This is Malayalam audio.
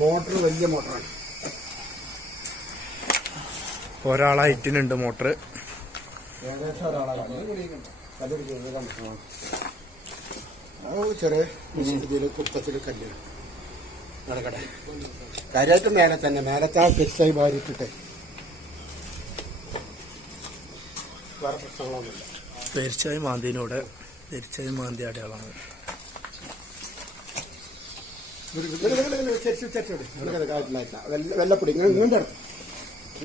മോട്ടർ വലിയ മോട്ടറാണ്. ഒരാളായിട്ടുണ്ട് മോട്ടർ. ഏകദേശം ഒരാളാണ്. ചെറിയ ഇതിൽ കുപ്പത്തിൽ കല്ല് നടക്കട്ടെ. കാര്യമായിട്ട് മേലെ തന്നെ മേലത്തെ പെരിച്ചായി വാരിയിട്ടിട്ടെ വേറെ പ്രശ്നങ്ങളൊന്നുമില്ല. പെരിച്ചായി മാന്തിനോടെ പെരിച്ചായി മാന്തി അടയാളാണ്. വെല്ലപ്പൊടി ഇങ്ങോട്ട്